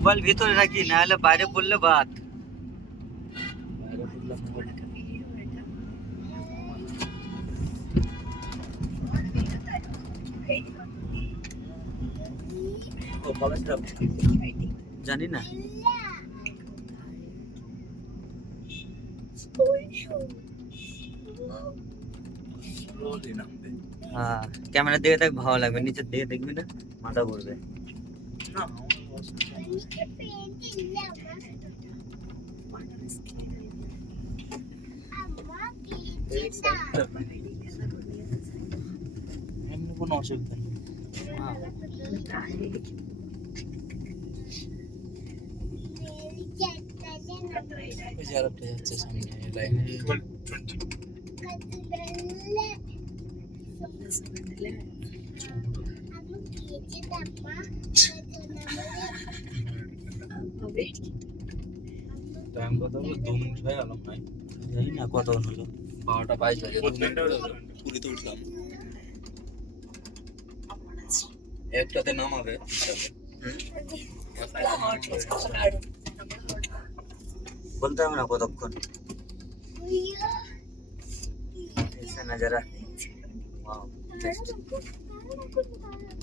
Mobile ভিতরে রাখি, না হলে বাইরে পড়লে বাদ। জানি না। হ্যাঁ, ক্যামেরা দিকে দেখ, ভালো লাগবে। নিচের দিকে দেখবি না, মাথা ঘুরবে। কোনো অসুবিধা নেই। ওই যে আরেকটা যাচ্ছে সামনে লাইনে। টাইম কত হলো? 2 মিনিট হয়ে গেল ভাই। জানি না কত হলো। 12টা 22 বাজে। 2 মিনিট পুরীতে উঠলাম। একটাতে নামাবে। বলতে হবে না কতক্ষণ। ऐसा नजारा। वाह।